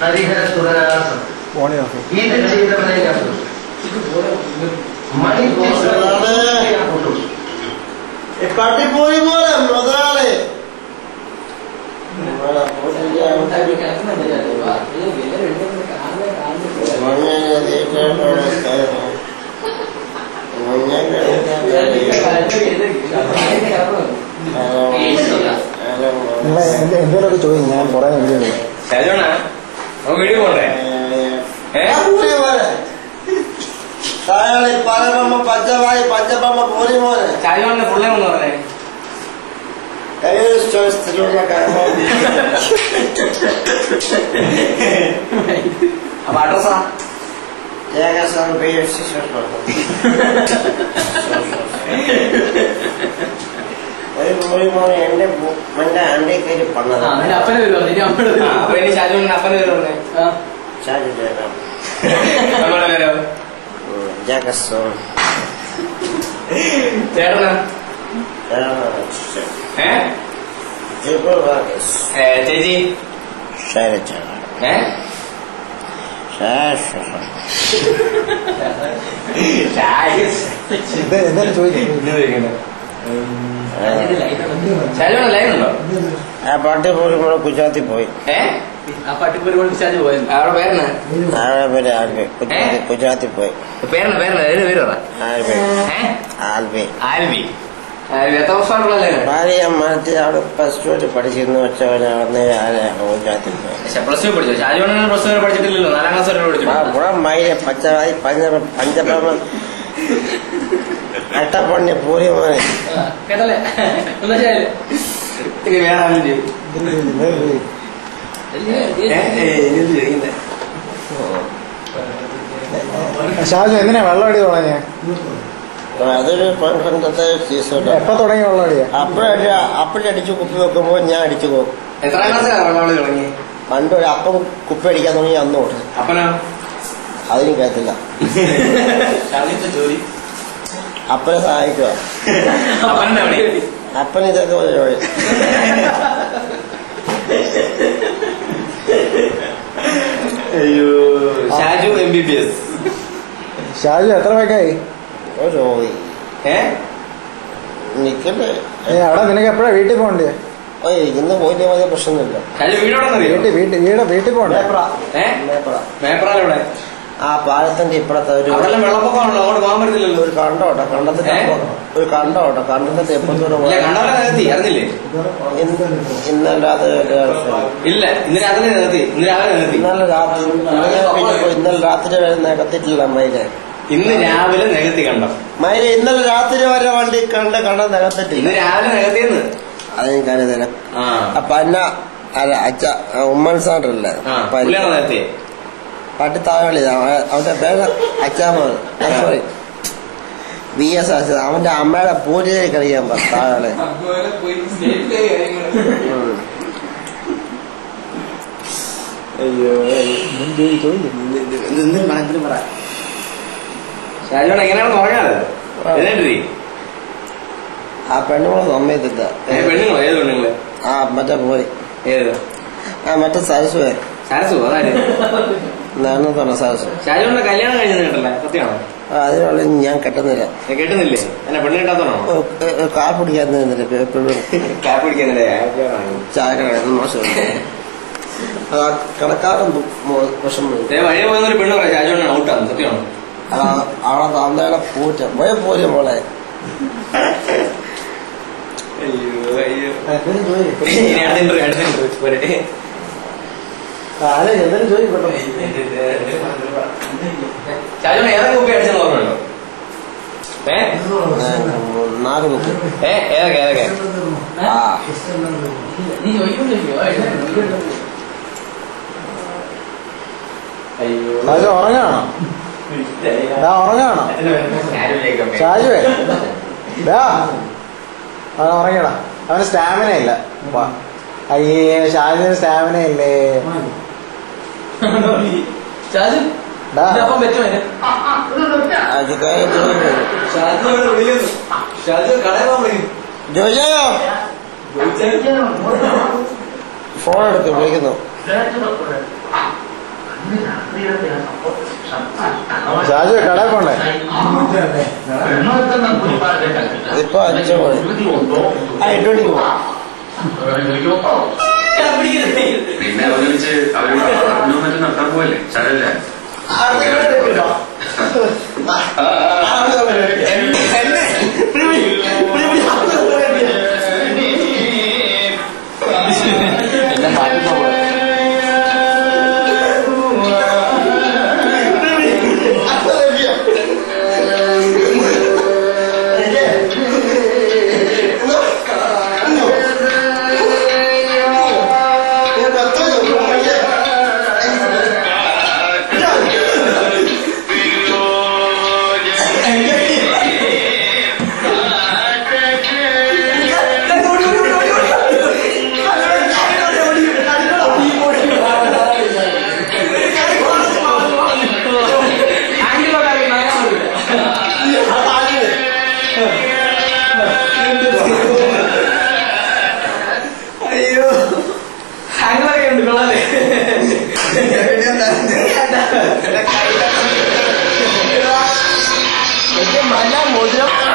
ഹരിഹര സുരനാസം ഇത് ചെയ്തവനെ ഞാൻ കട്ടിപ്പോയി പോലെ മുതലാളി എന്തേലൊക്കെ ചോദിക്കും ഞാൻ കൊറേ വീഡിയോ പോണ്ടേ പരമ പഞ്ചവായി പഞ്ചപമ്മ പോരി മോനെ ചായവണ്ണ പുള്ളേ എന്ന് പറഞ്ഞേ അപ്പൊ അഡ്രസ്സാ ഒരു പോരി മോനെ എന്റെ മന്റെ അണ്ടേ കയറി പണ്ണത് അപ്പനെ വരുമോ അപ്പൊ ഇനി ചായവണ്ണ അപ്പനെ വരുമോ നമ്മുടെ പേരോ ചേട്ടനാ ചേച്ചി ശൈലജ എന്തായാലും ചോദിക്കും ലൈനുണ്ടോ ആ പാട്ടി പോലും കൂടെ ഗുജറാത്തിൽ പോയി ആ പട്ടിപ്പൂരി പോയത് അവിടെ പേരണ അവിടെ പേര് ആൽബി ഗുജറാത്തിൽ പോയി പേരണ പേര് പറ ആൽബി ആൽബി ആൽബി എത്ര വർഷമായിട്ടുള്ള ഭാര്യ മനത്തിൽ അവിടെ പ്ലസ് ടു വരെ പഠിച്ചിരുന്നു വെച്ചവരെ ഗുജറാത്തിൽ പോയി പ്ലസ് ടു പഠിച്ചു ഷാജോൺ പ്ലസ് ടു വരെ പഠിച്ചിട്ടില്ലല്ലോ 4ാം ക്ലാസ് വരെ പഠിച്ചു മയിലെ പച്ചവായി പഞ്ചപമ അട്ടപ്പണ്ണി പൂരി മോനെ കേട്ടല്ലേ ഇനി വേറെ ആരും ചെയ്യും ഷാജു എങ്ങനെയാ വെള്ളമടി തുടങ്ങിയ അതൊരു പണ്ടത്തെ സീസൺ എപ്പോ തുടങ്ങി വെള്ളമടിയാ അപ്പഴടിച്ചു കുപ്പി വെക്കുമ്പോൾ ഞാൻ അടിച്ചു പോകും എത്രാം ക്ലാസ്സിലാണ് വെള്ളമടി തുടങ്ങി പണ്ട് ഒരു അപ്പം കുപ്പി അടിക്കാൻ തുടങ്ങി അന്നോട്ട് അപ്പനോ അതിനും കേട്ടില്ല ജോലി അപ്പനെ സഹായിക്കുക അപ്പന് ഇതൊക്കെ പരിപാടി അയ്യോ ഷാജു MBBS ഷാജു എത്ര പേക്കായി നിക്കട്ടെ അവിടെ നിനക്ക് എപ്പോഴാ വീട്ടിൽ പോകണ്ടേ ഇന്ന് പോയില്ലേ മതി പ്രശ്നമൊന്നുമില്ല വീട്ടിൽ പോകണ്ടേ ആ പാലത്തിന്റെ ഇപ്പഴത്തെ ഒരു വെള്ളപ്പൊക്കമാണല്ലോ അങ്ങോട്ട് പോകാൻ പറ്റില്ലല്ലോ ഒരു കണ്ടോട്ടെ കണ്ടത്തിന്റെ എപ്പത്തൂടെ അറിഞ്ഞില്ലേ ഇന്നലെ അത് ഇല്ല ഇന്ന് രാത്രി നികത്തി ഇന്നലെ രാത്രി വരെ നികത്തിട്ടില്ല മയിലെ ഇന്ന് രാവിലെ നികത്തി കണ്ടോ മയിലെ ഇന്നലെ രാത്രി വരെ വണ്ടി കണ്ട നികത്തിട്ടില്ല ഇന്ന് രാവിലെ നികത്തിയെന്ന് അതെനിക്കറിയത്തില്ല അപ്പൊ അല്ല അച്ഛ ഉമ്മൻ സാണ്ടല്ലേ നികത്തിയേ പട്ടി താഴെ അവന്റെ പേര് അച്ചാമ സോറി VS അവന്റെ അമ്മയുടെ പൂജയിൽ കളിക്കാൻ താഴെ എങ്ങനെയാണെന്ന് പറഞ്ഞാല് ആ പെണ്ണുങ്ങളെ സമ്മതിച്ചില്ല പെണ്ണുങ്ങളോ ഏത് പെണ്ണുങ്ങള് മറ്റേ പോയി ഏത് മറ്റേ സരസു സരസു അതാര് നാണെന്ന് സരസു ഷാജുവിന്റെ കല്യാണം കഴിഞ്ഞത് കേട്ടല്ലേ സത്യമാണോ അതിനുള്ള ഞാൻ കെട്ടുന്നില്ല കേട്ടുന്നില്ലേ എന്നെ പെണ്ണ് കിട്ടാത്തതാണോ കാപ്പ് പിടിക്കാൻ കാപ്പ് പിടിക്കുന്നില്ലേ ചായ മോശം കടക്കാരൻ വിഷമം വഴിയെ പോകുന്നൊരു പെണ്ണ് പറയാം ഷാജുവിനെ ഔട്ടാണ് സത്യമാണോ അവളെ തന്തയുടെ പൂറ്റ പോയ പോലെ മോളെ ഷാജുവിനെ ഏതൊക്കെ കുപ്പി അടിച്ചെന്ന് ഓർമ്മയുണ്ടോ 4 ബുക്ക് ഏതൊക്കെ ഷാജു ഉറങ്ങാണോ ഷാജുവേ അവൻ ഉറങ്ങിയടാ അവന് സ്റ്റാമിന ഇല്ല അയ്യേ ഷാജുവിന് സ്റ്റാമിന ഇല്ലേ ജോജോ ഫോൺ എടുത്ത് വിളിക്കുന്നു ഷാജു കട പോണ്ടേ? അതിപ്പോ 5 മണി. 8 മണിക്ക് പോവാം. പിന്നെ അവരൊഴിച്ച് അവരോട് നടത്താൻ പോവല്ലേ ചടല്ലേ അയ്യോ അങ്ങനെ ഉണ്ട് കൊള്ളാല്ലേ മല മുഴുവൻ